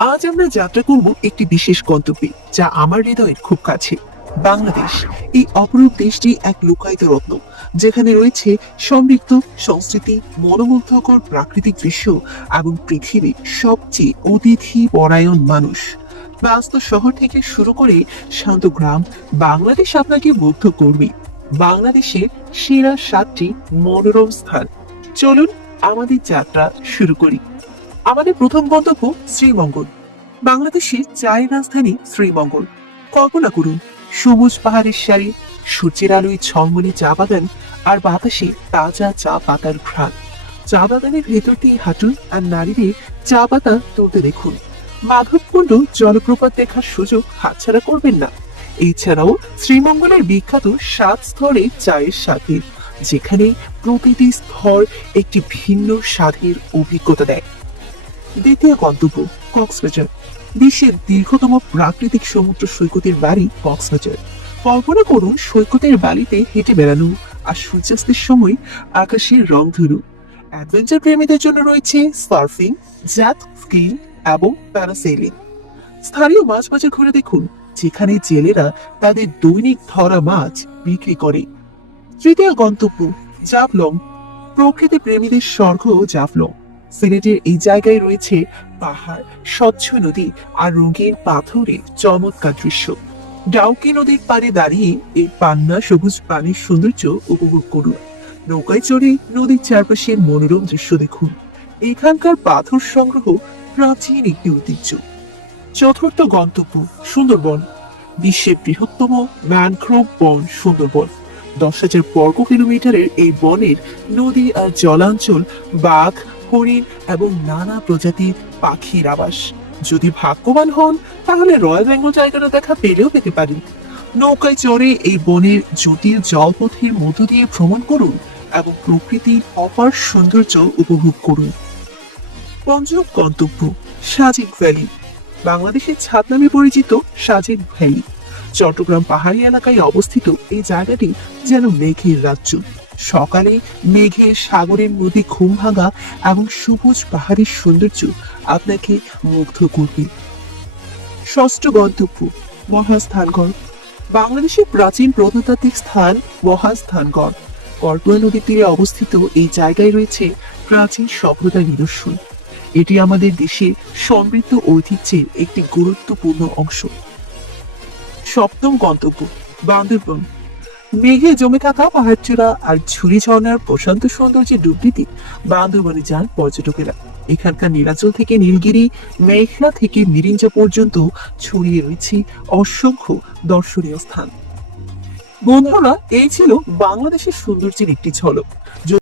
আজ আমরা যাত্রা করব একটি বিশেষ গন্তব্যে, যা আমার হৃদয়ের খুব কাছে। বাংলাদেশ। এই অপরূপ দেশটি এক লুকায়িত রত্ন, যেখানে রয়েছে সমৃদ্ধ সংস্কৃতি, মনোমুগ্ধকর প্রাকৃতিক দৃশ্য এবং পৃথিবীর সবচেয়ে অতিথি পরায়ণ মানুষ। ব্যস্ত শহর থেকে শুরু করে শান্ত গ্রাম, বাংলাদেশ আপনাকে মুগ্ধ করবে। বাংলাদেশের সেরা 7টি মনোরম স্থান। চলুন আমাদের যাত্রা শুরু করি। আমাদের প্রথম গন্তব্য শ্রীমঙ্গল। বাংলাদেশের চায়ের রাজধানী শ্রীমঙ্গল। কল্পনা করুন, সবুজ পাহাড়ের সারি, সূর্যের আলোয় ঝলমলে চা বাগান, আর বাতাসে তাজা চা পাতার ঘ্রাণ। চা বাগানের ভেতর দিয়ে হাঁটুন আর নারীদের চা পাতা তুলতে দেখুন। মাধবকুণ্ড জলপ্রপাত দেখার সুযোগ হাতছাড়া করবেন না। এছাড়াও শ্রীমঙ্গলের বিখ্যাত 7 স্তরের চায়ের স্বাদের, যেখানে প্রতিটি স্তর একটি ভিন্ন স্বাদের অভিজ্ঞতা দেয়। দ্বিতীয় গন্তব্য কক্সবাজার। বিশ্বের দীর্ঘতম প্রাকৃতিক সমুদ্র সৈকতের বাড়ি কক্সবাজার। কল্পনা করুন সৈকতের বালিতে হেঁটে বেড়ানো আর সূর্যাস্তের সময় আকাশের রং ধরু। অ্যাডভেঞ্চার প্রেমীদের জন্য রয়েছে সার্ফিং, জ্যাট স্কিং এবং প্যারাসেলিং। স্থানীয় মাছ বাজার ঘুরে দেখুন, যেখানে জেলেরা তাদের দৈনিক ধরা মাছ বিক্রি করে। তৃতীয় গন্তব্য জাফলং। প্রকৃতি প্রেমীদের স্বর্গ জাফলং। সিলেটের এই জায়গায় রয়েছে পাহাড়, স্বচ্ছ নদী আর রঙিন পাথরের চমৎকার দৃশ্য। ডাউকি নদীর পাড়ে দাঁড়িয়ে এই পান্না সবুজ পানির সৌন্দর্য উপভোগ করুন। নৌকায় চড়ে নদীর চারপাশের মনোরম দৃশ্য দেখুন। এখানকার পাথর সংগ্রহ প্রাচীন একটি ঐতিহ্য। চতুর্থ গন্তব্য সুন্দরবন। বিশ্বের বৃহত্তম ম্যানগ্রোভ বন সুন্দরবন। 10,000 বর্গ কিলোমিটারের এই বনের নদী আর জলাঞ্চল বাঘ, হরিণ এবং নানা প্রজাতির পাখির আবাস। যদি ভাগ্যবান হন, তাহলে রয়্যাল বেঙ্গল টাইগারের দেখা পেলেও পেতে পারেন। নৌকায় চড়ে এই বনের জটিল জলপথের মধ্য দিয়ে ভ্রমণ করুন এবং প্রকৃতির অপার সৌন্দর্য উপভোগ করুন। পঞ্চম গন্তব্য সাজেক ভ্যালি। বাংলাদেশের ছাদ নামে পরিচিত সাজেক ভ্যালি চট্টগ্রাম পাহাড়ি এলাকায় অবস্থিত। এই জায়গাটি যেন মেঘের রাজ্য। সকালে মেঘের সাগরের নদী ঘুম ভাঙা এবং সবুজ পাহাড়ের সৌন্দর্য আপনাকে মুগ্ধ করবে। ষষ্ঠ গন্তব্য মহাস্থানগড়। বাংলাদেশের প্রাচীন প্রত্নতাত্ত্বিক স্থান মহাস্থানগড়। কর্দুয়া নদীর তীরে অবস্থিত এই জায়গায় রয়েছে প্রাচীন সভ্যতার নিদর্শন। এটি আমাদের দেশের সমৃদ্ধ ঐতিহ্যের একটি গুরুত্বপূর্ণ অংশ। সপ্তম গন্তব্য বান্দরবন। মেঘে জমে থাকা পাহাড়চূড়া আর ঝুরি ঝর্ণার প্রশান্ত সৌন্দর্যে ডুব দিতে বান্দরবনে যান পর্যটকেরা। এখানকার নীলাচল থেকে নীলগিরি, মেঘনা থেকে মিরিঞ্জা পর্যন্ত ছড়িয়ে রয়েছে অসংখ্য দর্শনীয় স্থান। বন্ধুরা, এই ছিল বাংলাদেশের সৌন্দর্যের একটি ঝলক।